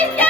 কেমন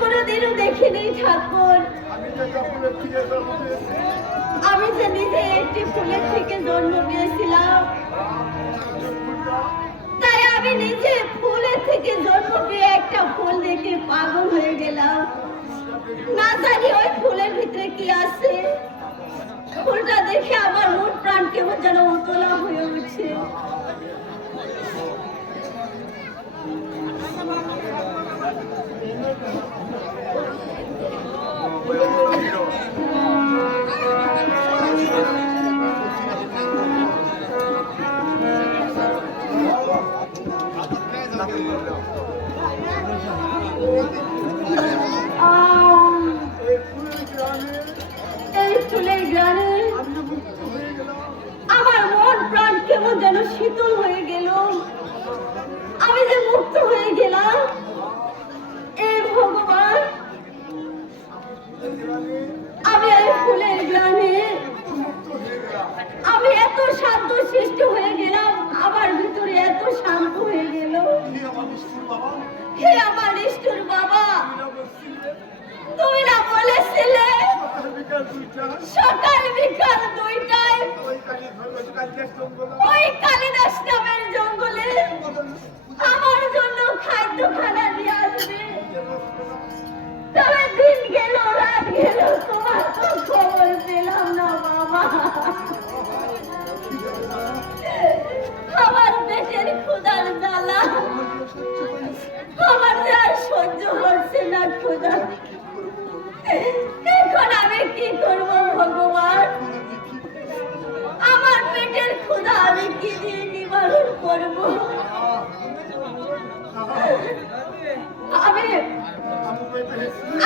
কোনোদিনও দেখিনি ঠাকুর। আমি যে নিজে একটি ফুলের থেকে জন্ম নিয়েছিলাম। তাই আমি নিজে ফুলের থেকে জন্ম পেয়ে একটা ফুল দেখে পাগল হয়ে গেলাম। না জানি ওই ফুলের ভিতরে কি আছে। ফুলটা দেখে আমার মন প্রাণ কেমন যেন উতলা হয়ে উঠছে। Oh, my God. আমি এত শান্ত সৃষ্টি হয়ে গেলাম আমার ভিতরে এত শান্ত হয়ে গেল। হে আমার নিষ্ঠুর বাবা। তুমি না বলেছিলে সকাল বিকাল দুইটায়। ওই কালিদাস নামের জঙ্গলে আমার জন্য খাদ্য খানা নিয়ে আসবে। তবে দিন গেল রাত গেল তো।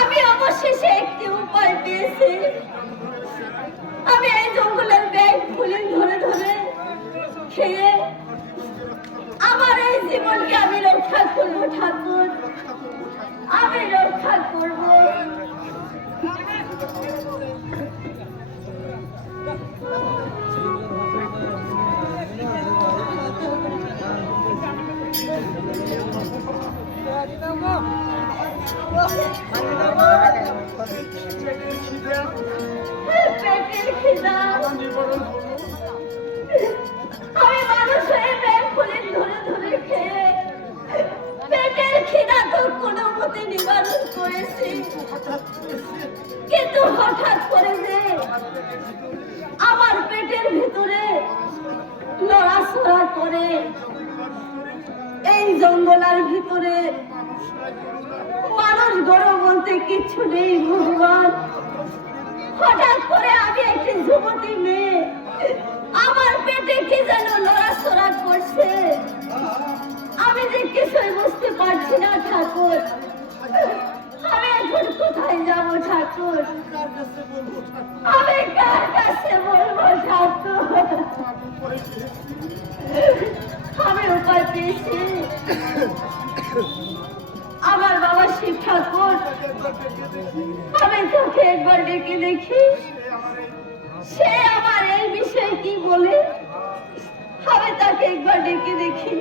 আমি অবশেষে একটি উপায় পেয়েছি। আমি এই জঙ্গলের ব্যাগ খুলে ধরে ধরে খেয়ে আমার এই জীবনকে আমি রক্ষা করব, ঠাকুর। আমি রক্ষা করব। পেটের খিদা কিন্তু হঠাৎ করে যে পেটের ভিতরে লড়াচড়া করে এই জঙ্গলার ভিতরে মানুষ গরম বলতে কিচ্ছু নেই, ভগবান। হঠাৎ করে আমি একটি যুবতী মেয়ে। আমার পেটে কি যেন লড়াচড়া করছে। আমি যে কিছুই বুঝতে পারছি না, ঠাকুর। আমি এখন কোথায় যাব, ঠাকুর? আমি কার কাছে বলব, ঠাকুর? আমি উপায় পেয়েছি। শিব ঠাকুর। আমি তোকে একবার ডেকে দেখি। সে আমার এই বিষয়ে কি বলে? আমি তাকে একবার ডেকে দেখি।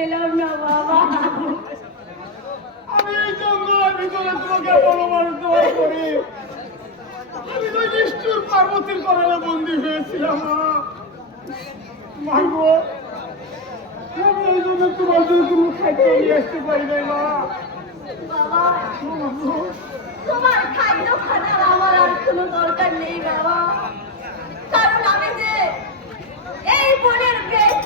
পেলাম না বাবা। আমি এই জঙ্গলের ভিতরে তোমাকে বড় মানুষ করি। আমি তো নিষ্ঠুর পার্বতীর করালে বন্দি হয়েছিলাম মা। গো, আমি এই জন্য তোমার জন্য কোনো খাদ্য নিয়ে আসতে পারি নাই মা। তোমার খাদ্য খানার আমার আর কোনো দরকার নেই বাবা। কারণ আমি যে এই বনের বেশ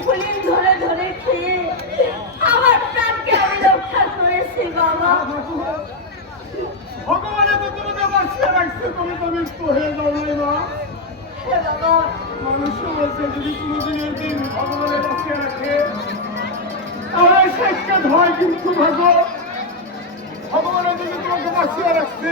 হয় ভাগো ভগবানের যদি তোমাকে বাঁচিয়ে রাখছে।